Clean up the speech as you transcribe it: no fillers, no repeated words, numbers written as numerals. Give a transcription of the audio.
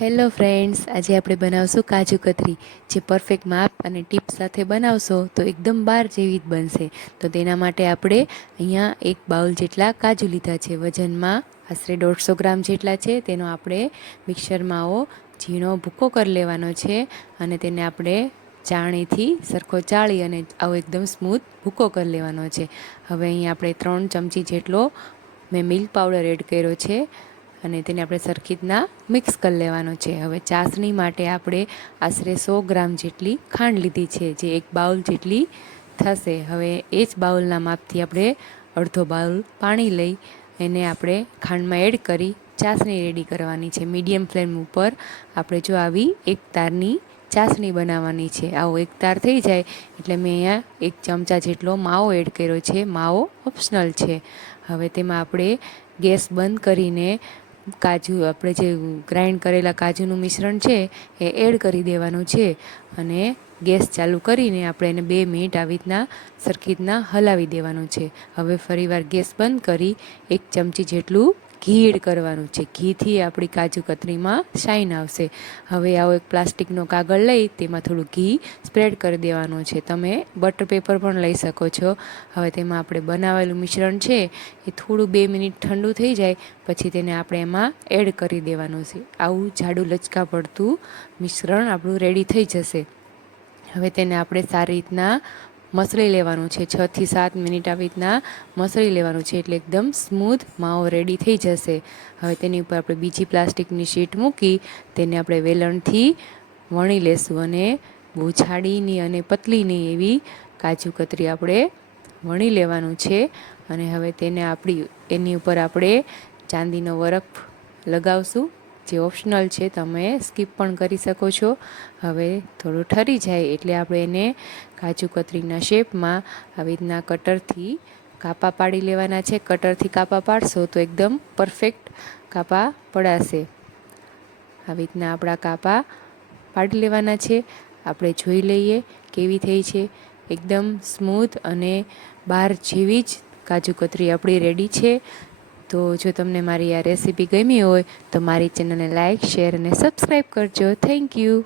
Hello friends, આજે આપણે બનાવશું કાજુ કતરી, જે પરફેક્ટ માપ અને ટીપ્સ સાથે બનાવશો તો એકદમ બાર જેવી જ બનશે. તો તેના માટે આપણે અહીંયા એક બાઉલ જેટલા કાજુ લીધા છે. વજનમાં આશરે 150 ગ્રામ જેટલા છે. તેનો આપણે મિક્સરમાં આવો ઝીણો ભૂકો કરી લેવાનો છે અને તેને આપણે ચાળણીથી સરખો ચાળી અને આવો એકદમ સ્મૂથ ભૂકો કરી લેવાનો છે. હવે અહીં આપણે 3 ચમચી જેટલો મેં મિલ્ક પાવડર એડ કર્યો છે અને તેને આપણે સરખી રીતના મિક્સ કરી લેવાનો છે. હવે ચાસણી માટે આપણે આશરે 100 ગ્રામ જેટલી ખાંડ લીધી છે, જે એક બાઉલ જેટલી થશે. હવે એ જ બાઉલના માપથી આપણે અડધો બાઉલ પાણી લઈ એને આપણે ખાંડમાં એડ કરી ચાસણી રેડી કરવાની છે. મીડિયમ ફ્લેમ ઉપર આપણે જો આવી એક તારની ચાસણી બનાવવાની છે. આવો એક તાર થઈ જાય એટલે મેં અહીંયા 1 ચમચા જેટલો માવો એડ કર્યો છે. માવો ઓપ્શનલ છે. હવે તેમાં આપણે ગેસ બંધ કરીને કાજુ, આપણે જે ગ્રાઇન્ડ કરેલા કાજુનું મિશ્રણ છે એ એડ કરી દેવાનું છે અને ગેસ ચાલુ કરીને આપણે એને 2 મિનિટ આવી રીતના સરખી રીતના હલાવી દેવાનું છે. હવે ફરીવાર ગેસ બંધ કરી 1 ચમચી જેટલું ઘી એડ કરવાનું છે. ઘીથી આપણી કાજુ કતરીમાં શાઇન આવશે. હવે આવો એક પ્લાસ્ટિકનો કાગળ લઈ તેમાં થોડું ઘી સ્પ્રેડ કરી દેવાનું છે. તમે બટર પેપર પણ લઈ શકો છો. હવે તેમાં આપણે બનાવેલું મિશ્રણ છે એ થોડું 2 મિનિટ ઠંડુ થઈ જાય પછી તેને આપણે એમાં એડ કરી દેવાનું છે. આવું જાડું લચકા પડતું મિશ્રણ આપણું રેડી થઈ જશે. હવે તેને આપણે સારી રીતના મસળી લેવાનું છે. 6 થી 7 મિનિટ આવી રીતના મસળી લેવાનું છે એટલે એકદમ સ્મૂથ માવો રેડી થઈ જશે. હવે તેની ઉપર આપણે બીજી પ્લાસ્ટિકની શીટ મૂકી તેને આપણે વેલણથી વણી લેશું અને બહુ જાડીની અને પતલીની એવી કાજુ કતરી આપણે વણી લેવાનું છે. અને હવે તેને એની ઉપર આપણે ચાંદીનો વરખ લગાવશું, જે ઓપ્શનલ છે, તમે સ્કીપ પણ કરી શકો છો. હવે થોડું ઠરી જાય એટલે આપણે એને કાજુ કતરીના શેપમાં આવી રીતના કટરથી કાપા પાડી લેવાના છે. કટરથી કાપા પાડશો તો એકદમ પરફેક્ટ કાપા પડાશે. આવી રીતના આપણા કાપા પાડી લેવાના છે. આપણે જોઈ લઈએ કેવી થઈ છે. એકદમ સ્મૂથ અને બાર જેવી જ કાજુ કતરી આપણી રેડી છે. તો જો તમને મારી આ રેસીપી ગમી હોય તો મારી ચેનલને લાઇક, શેર અને સબસ્ક્રાઈબ કરજો. Thank you.